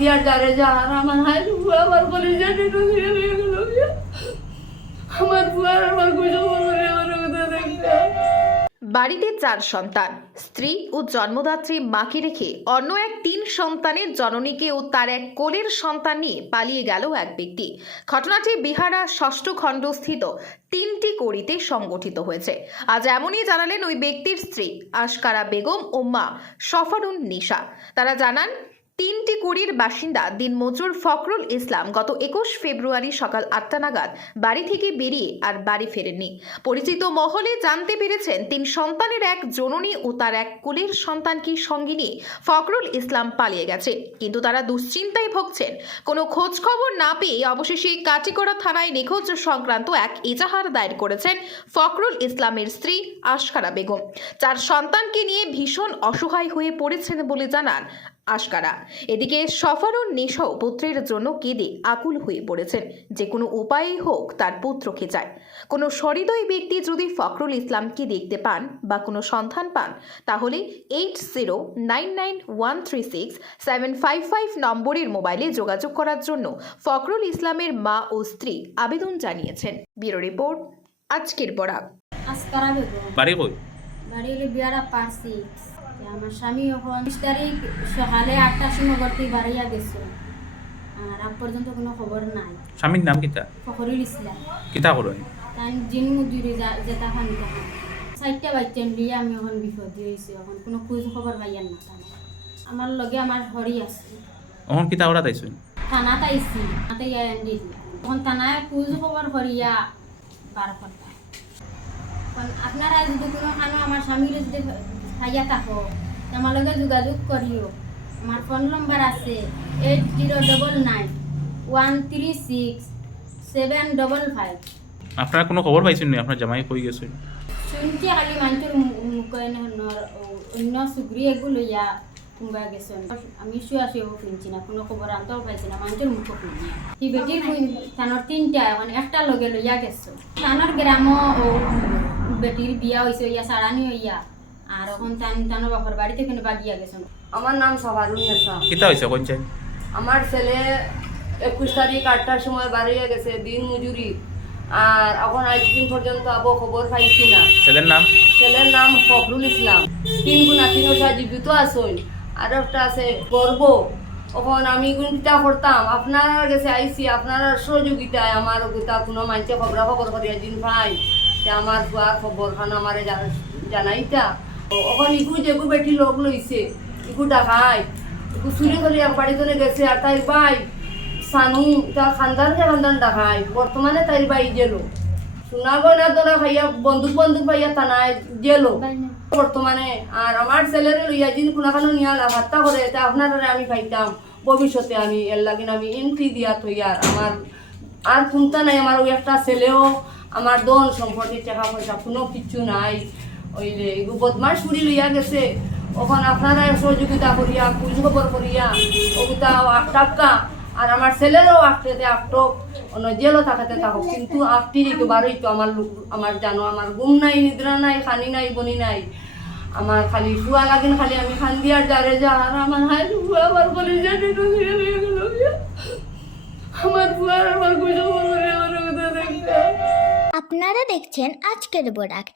খান্দি আর যারে যা আর আমার হাই বুয়া আমার কলেজে আমার বুয়ার আমার খুশি করে আমার কথা দেখতে। বাড়িতে 4 সন্তান, স্ত্রী ও জন্মদাত্রী মাকে রেখে অন্য এক 3 সন্তানের জননীকে ও তার এক কোলের সন্তান নিয়ে পালিয়ে গেল এক ব্যক্তি। ঘটনাটি বিহারা 6ষ্ঠ খণ্ডস্থিত 3টি কড়িতে সংঘটিত হয়েছে। আজ এমনই জানালেন ওই ব্যক্তির স্ত্রী আশকারা বেগম ও মা সফারুন নিশা। তারা জানান, 3টি কুড়ির বাসিন্দা দিনমজুর ফখরুল ইসলাম গত 21 ফেব্রুয়ারি সকাল 8টা নাগাদ বাড়ি থেকে বেরিয়ে আর বাড়ি ফেরেননি। পরিচিত মহলে জানতে পেরেছেন 3 সন্তানের এক জননী ও তার এক কোলের সন্তানকে সঙ্গে নিয়ে ফখরুল ইসলাম পালিয়ে গেছে। কিন্তু তারা দুশ্চিন্তায় ভুগছেন। কোনো খোঁজ খবর না পেয়ে অবশেষে কাটিগড়া থানায় নিখোঁজ সংক্রান্ত এক এজাহার দায়ের করেছেন ফখরুল ইসলামের স্ত্রী আশকারা বেগম। 4 সন্তানকে নিয়ে ভীষণ অসহায় হয়ে পড়েছেন বলে জানান আশকারা। এদিকে সফারুন নিশাও পুত্রের জন্য কেঁদে আকুল হয়ে পড়েছেন। যে কোনো উপায়ে হোক তার পুত্রকে চায়। কোনো সহৃদয় ব্যক্তি যদি ফখরুল ইসলামকে দেখতে পান বা কোনো সন্ধান পান তাহলে 8099136755 নম্বরের মোবাইলে যোগাযোগ করার জন্য ফখরুল ইসলামের মা ও স্ত্রী আবেদন জানিয়েছেন। ব্যুরো রিপোর্ট, আজকের বরাক। আশকারা বেগম, বাড়ি কই? বাড়ি হলে বিয়ারা পারছি। আমার স্বামী এখন 20 তারিখ সকালে 8টার সময় ঘরতে বাড়িয়া গেছে, আর আগ পর্যন্ত কোনো খবর নাই। স্বামীর নাম কিতা? ফখরুল ইসলাম। কিতা করেন? তাই জিন মুদিরে যেটা খানি তখন 4টা বাচ্চা নিয়ে আমি এখন বিপদে হয়েছি। এখন কোনো খোঁজ খবর পাইয়ার না। আমার লগে আমার হরি আছে। এখন কিতা ওরা তাইছেন? থানাতে আইছি, থানাতে আনি এখন থানায় খোঁজ খবর করিয়া বার করতা। আপনারা যদি কোনো খানো আমার স্বামীর যদি খাইয়া থাকো আমার লগে যোগাযোগ করিও। আমার ফোন নম্বর আছে 8011366755। আপনারা কোনো খবর পাইছেন নি? আপনার জামাই কই গেছে? শুনছি খালি মানুষের অন্য সুগ্রি এগুলো ইয়া কুম্বা গেছে। আমি শুয়ে শুনছি না, কোনো খবর আনতেও পাইছি না, মানুষের মুখ শুনি। কি বেটির থানোর 3টা এখন একটা লগে লইয়া গেছো। থানোর গ্রামও বেটির বিয়া হয়েছে ইয়া সারানি হইয়া, আর এখন টানোর বাপর বাড়িতে কিন্তু বাগিয়া গেছে। আমার নাম সফারুন নিশা। কিতা হইছে কোন চাই? আমার ছেলে 21 তারিখ 8টার সময় বাড়িয়ে গেছে দিন মজুরি, আর এখন আজ দিন পর্যন্ত আবো খবর পাইছি না। ছেলের নাম? ছেলের নাম ফখরুল ইসলাম। 3 গুণা 3 জীবিত আসুন, আর একটা আছে গর্ব। এখন আমি গুণটা করতাম আপনার কাছে আইসি, আপনার সহযোগিতায় আমার গোটা কোনো মানুষে খবর করিয়া দিন ভাই আমার বুয়ার খবর খান আমার জানাইতা। এখন ইগু যেগু বেটি লোক লইছে ইগু ডাকাই ইগু চুরি করে এক বাড়ি ধরে গেছে, আর তাই ভাই সানু তার খানদান ডাকাই। বর্তমানে তাই ভাই জেলো সোনা গয়না দোনা খাইয়া বন্দুক পাইয়া থানায় জেলো বর্তমানে। আর আমার ছেলেরে লইয়া যিনি কোনাখানো নিয়া লাভাত্তা করে এটা আপনারা আমি পাইতাম ভবিষ্যতে। আমি এর লাগিন আমি এন্ট্রি দিয়া থইয়ার আমার আর কোনটা নাই। আমার ওই একটা ছেলেও আমার দন সম্পত্তি টাকা পয়সা কোনো কিছু নাই। ওই যে এগুলো বদমাস ছুরি লইয়া গেছে। ওখানে আপনারা সহযোগিতা করিয়া খোঁজ খবর করিয়া ওগুতা আটকা, আর আমার ছেলেরও আটতে আটক অন্য জেলও থাকাতে থাকুক, কিন্তু আটটি যেতে বারোই তো আমার জানো আমার ঘুম নাই, নিদ্রা নাই, খানি নাই, বনি নাই। আমার খালি শুয়া লাগিন, খালি আমি খান্দি আর যারে যা আর আমার হাই বুয়া আমার কলেজে আমার বুয়ার আমার খুশি করে আমার কথা দেখতে। আপনারা দেখছেন আজকের বরাক।